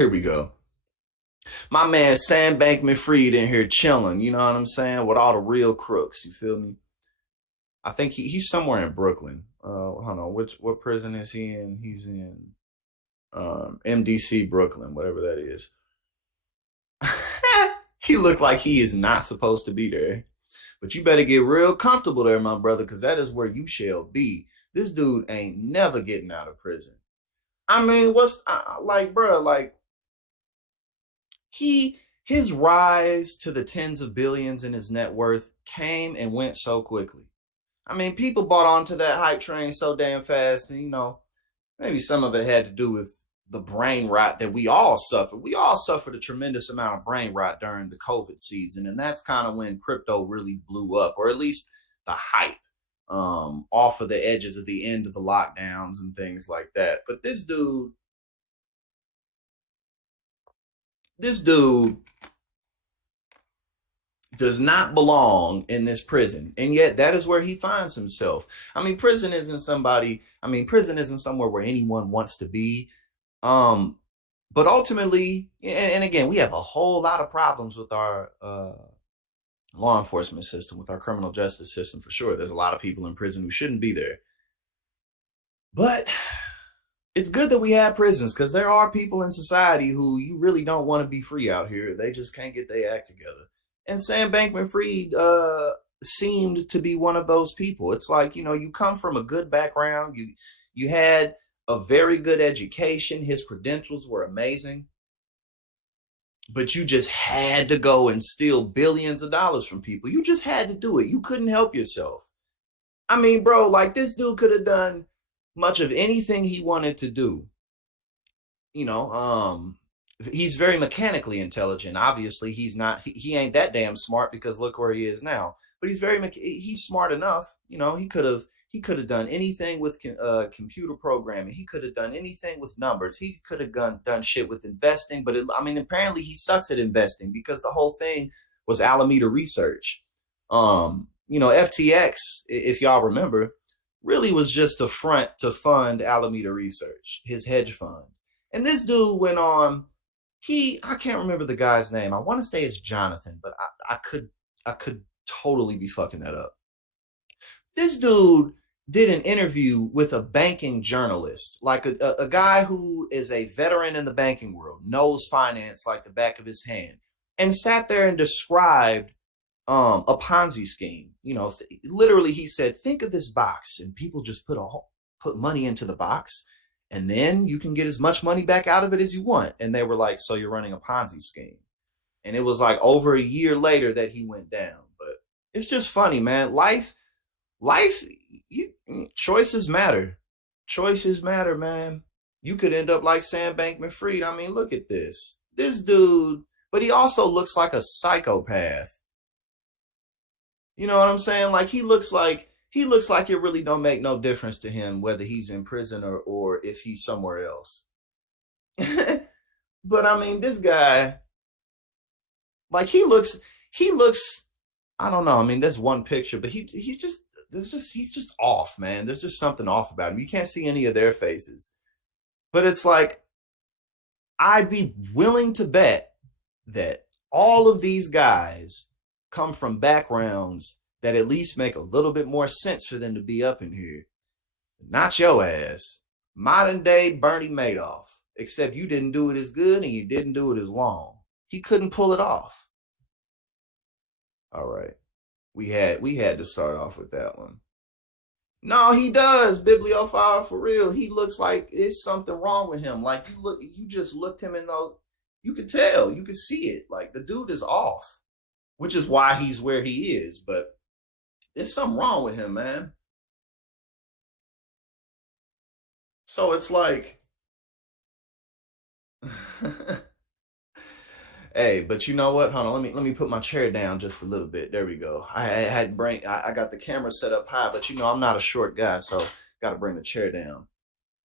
Here we go. My man Sam Bankman-Fried in here chilling, you know what I'm saying, with all the real crooks, you feel me? I think he's somewhere in Brooklyn. Hold on, what prison is he in? He's in MDC Brooklyn, whatever that is. He looked like he is not supposed to be there. But you better get real comfortable there, my brother, because that is where you shall be. This dude ain't never getting out of prison. I mean, what's like, bro? Like, his rise to the tens of billions in his net worth came and went so quickly. I mean, people bought onto that hype train so damn fast, and maybe some of it had to do with the brain rot that we all suffered. We all suffered a tremendous amount of brain rot during the COVID season, and that's kind of when crypto really blew up, or at least the hype off of the edges of the end of the lockdowns and things like that. But this dude does not belong in this prison, and yet that is where he finds himself. Prison isn't somewhere where anyone wants to be. But ultimately, and again, we have a whole lot of problems with our law enforcement system, with our criminal justice system, for sure. There's a lot of people in prison who shouldn't be there. But it's good that we have prisons, because there are people in society who you really don't want to be free out here. They just can't get their act together. And Sam Bankman-Fried seemed to be one of those people. It's like, you come from a good background. You had a very good education. His credentials were amazing. But you just had to go and steal billions of dollars from people. You just had to do it. You couldn't help yourself. I mean, bro, like, this dude could have done much of anything he wanted to do. He's very mechanically intelligent. Obviously, he's not. He ain't that damn smart, because look where he is now. But he's smart enough. He could have done anything with computer programming. He could have done anything with numbers. He could have done shit with investing. But apparently he sucks at investing, because the whole thing was Alameda Research. FTX, if y'all remember, really was just a front to fund Alameda Research, his hedge fund. And this dude went on. I can't remember the guy's name. I want to say it's Jonathan, but I could totally be fucking that up. This dude did an interview with a banking journalist, like a guy who is a veteran in the banking world, knows finance like the back of his hand, and sat there and described a Ponzi scheme. Literally, he said, think of this box, and people just put money into the box, and then you can get as much money back out of it as you want. And they were like, so you're running a Ponzi scheme. And it was like over a year later that he went down. But it's just funny, man. Life, choices matter. Choices matter, man. You could end up like Sam Bankman-Fried. I mean, look at this dude. But he also looks like a psychopath. You know what I'm saying? Like, he looks like it really don't make no difference to him whether he's in prison or if he's somewhere else. But I mean, this guy, like, he looks, I don't know. I mean, there's one picture, but he's just off, man. There's just something off about him. You can't see any of their faces. But it's like, I'd be willing to bet that all of these guys come from backgrounds that at least make a little bit more sense for them to be up in here. Not your ass. Modern day Bernie Madoff. Except you didn't do it as good and you didn't do it as long. He couldn't pull it off. All right. We had to start off with that one. No, he does. Bibliophile, for real. He looks like it's something wrong with him. Like, you just looked him in those. You could tell. You could see it. Like, the dude is off. Which is why he's where he is. But there's something wrong with him, man. So it's like, hey, but you know what? Hold on, let me put my chair down just a little bit. There we go. I got the camera set up high, but I'm not a short guy, so got to bring the chair down.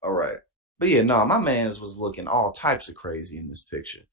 All right. But yeah, no, my man's was looking all types of crazy in this picture.